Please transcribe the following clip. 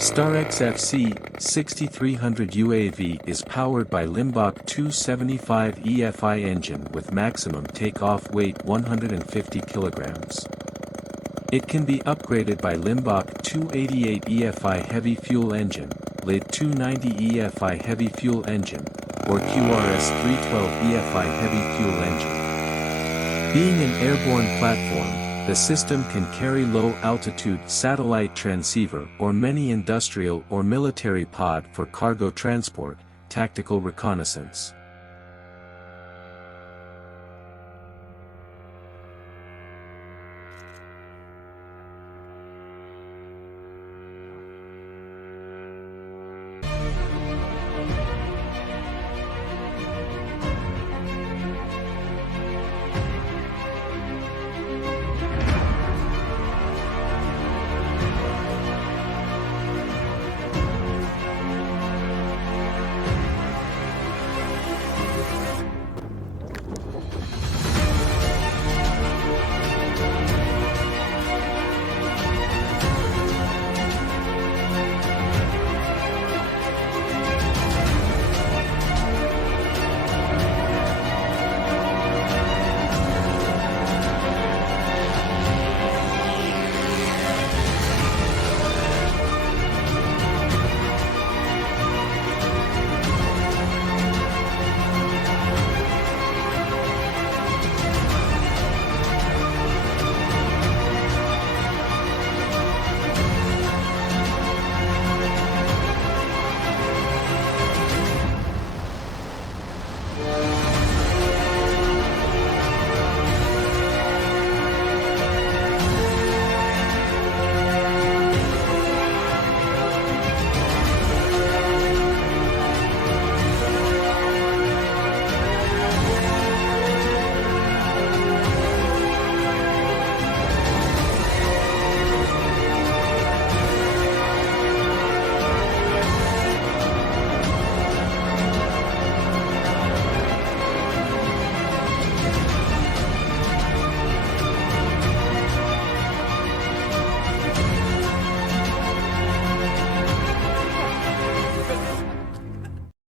Starx FC-6300 UAV is powered by Limbach 275 EFI engine with maximum takeoff weight 150 kilograms. It can be upgraded by Limbach 288 EFI heavy fuel engine, LID 290 EFI heavy fuel engine, or QRS 312 EFI heavy fuel engine. Being an airborne platform, the system can carry low-altitude satellite transceiver or mini industrial or military pod for cargo transport, tactical reconnaissance.